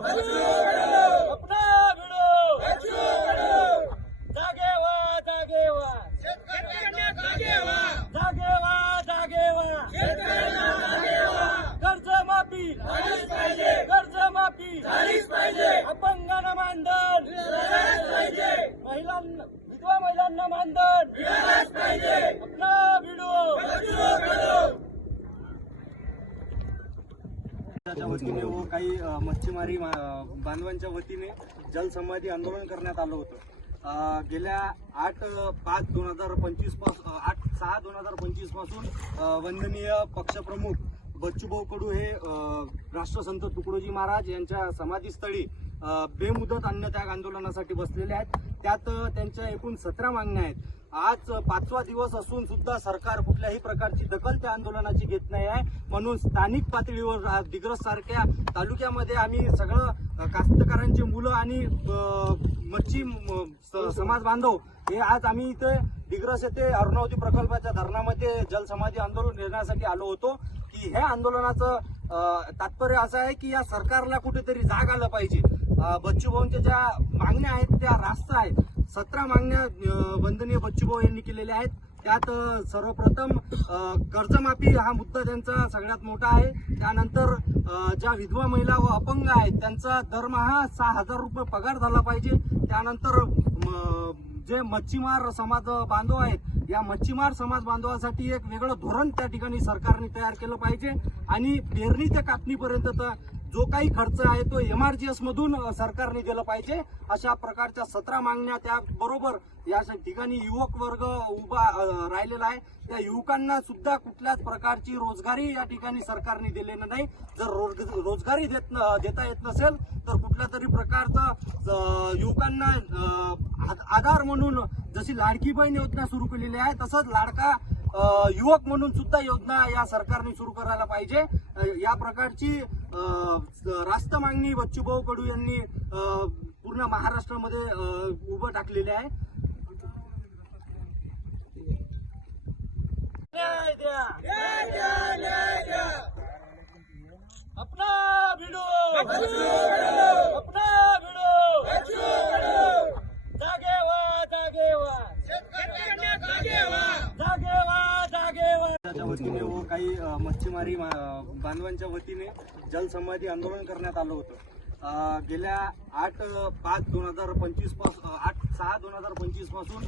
Brasil! च्या वतीने व काही मच्छीमारी मा- बांधवांच्या वतीने जलसमाधी आंदोलन करण्यात आलं होतं. गेल्या आठ पाच दोन हजार पंचवीसपासून आठ सहा दोन हजार पंचवीसपासून वंदनीय पक्षप्रमुख बच्चूभाऊ कडू हे राष्ट्रसंत तुकडोजी महाराज यांच्या समाधीस्थळी बेमुदत अन्नत्याग आंदोलनासाठी बसलेले आहेत. त्यात त्यांच्या एकूण सतरा मागण्या आहेत. आज पाचवा दिवस असून सुद्धा सरकार कुठल्याही प्रकारची दखल त्या आंदोलनाची घेत नाही आहे. म्हणून स्थानिक पातळीवर दिग्रस सारख्या तालुक्यामध्ये आम्ही सगळं कास्तकारांची मुलं आणि मच्छी स- समाज बांधव हे आज आम्ही इथे दिग्रस येथे अरुणावती प्रकल्पाच्या धरणामध्ये जलसमाधी आंदोलन घेण्यासाठी आलो होतो. की हे आंदोलनाचं तात्पर्य असं आहे की या सरकारला कुठेतरी जाग आलं पाहिजे. बच्चू बच्चूभाऊंच्या ज्या मागण्या आहेत त्या रास्त आहेत. सतरा मागण्या वंदनीय वंदनीय बच्चूभाऊ यांनी केलेल्या आहेत. त्यात सर्वप्रथम कर्जमाफी हा मुद्दा त्यांचा सगळ्यात मोठा आहे. त्यानंतर ज्या विधवा महिला व अपंग आहेत त्यांचा दरमहा सहा हजार रुपये पगार झाला पाहिजे. त्यानंतर म, जे मच्छीमार समाज बांधव आहेत या मच्छीमार समाज बांधवासाठी एक वेगळं धोरण त्या ठिकाणी सरकारने तयार केलं पाहिजे. आणि पेरणी ते कापणीपर्यंत तर जो काही खर्च आहे तो एमआरजीएस मधून सरकारने दिलं पाहिजे. अशा प्रकारच्या सतरा मागण्या त्याबरोबर या ठिकाणी युवक वर्ग उभा राहिलेला आहे. त्या युवकांना सुद्धा कुठल्याच प्रकारची रोजगारी या ठिकाणी सरकारने दिलेलं नाही. जर रोज- रोजगारी देत देता येत नसेल तर कुठल्या तरी प्रकारचं युवकांना आ- आधार म्हणून जशी लाडकी बहीण योजना सुरू केलेली आहे तसंच लाडका युवक म्हणून सुद्धा योजना या सरकारने सुरू करायला पाहिजे. या प्रकारची रास्त मागणी बच्चूभाऊ कडू यांनी पूर्ण महाराष्ट्रामध्ये उभं टाकलेली आहे. Yeah, द्या अपना भिडो अपना भिडो जागे व्हा जागे व्हा जागे व्हा जागे व्हा च्या वतीने व काही मच्छीमारी बांधवांच्या वतीने जलसमाधी आंदोलन करण्यात आलं होतं. गेल्या आठ पाच दोन हजार पंचवीसपासून आठ सहा दोन हजार पंचवीसपासून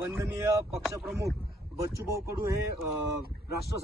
वंदनीय पक्षप्रमुख बच्चूभाऊ कडू हे राष्ट्र